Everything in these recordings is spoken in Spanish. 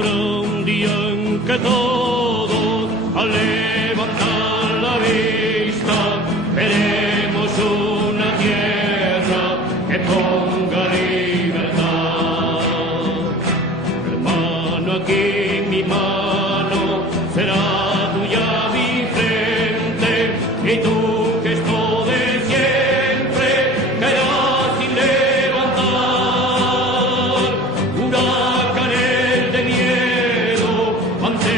habrá un día en que todos, al levantar la vista, veremos una tierra que ponga libertad. Hermano, aquí mi mano será tuya mi frente, y tú que esto de siempre quedarás sin levantar. Huracanes de miedo ante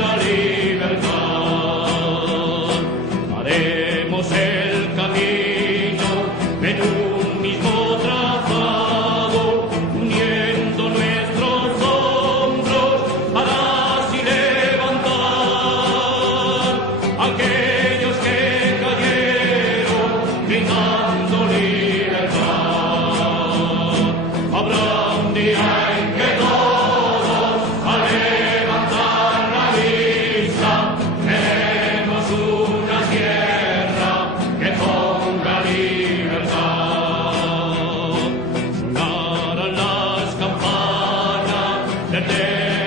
la libertad. Haremos el camino en un mismo trazado, uniendo nuestros hombros para así levantar aquellos que cayeron gritando libertad. Habrá un día en que todos, al levantar la vista, veremos una tierra que ponga libertad. Sonarán las campanas desde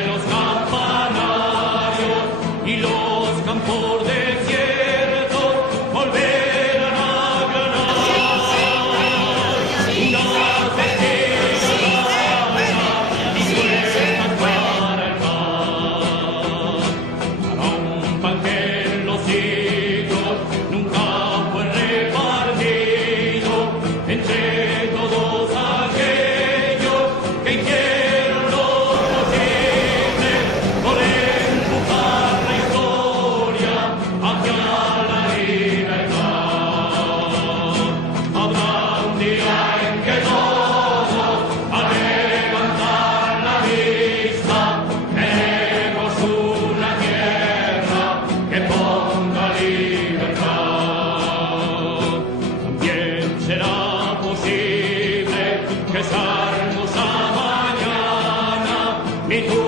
los campanarios, y los campos desiertos volverán a ganar. Unas vestidas dispuestas para el pan, para un pan que en los siglos nunca fue repartido entre todos aquellos que hicieron lo posible por empujar la historia hacia la libertad. Habrá un día en que todos, al levantar la vista, veremos una tierra que ponga libertad. También será posible que esa hermosa mañana ni tú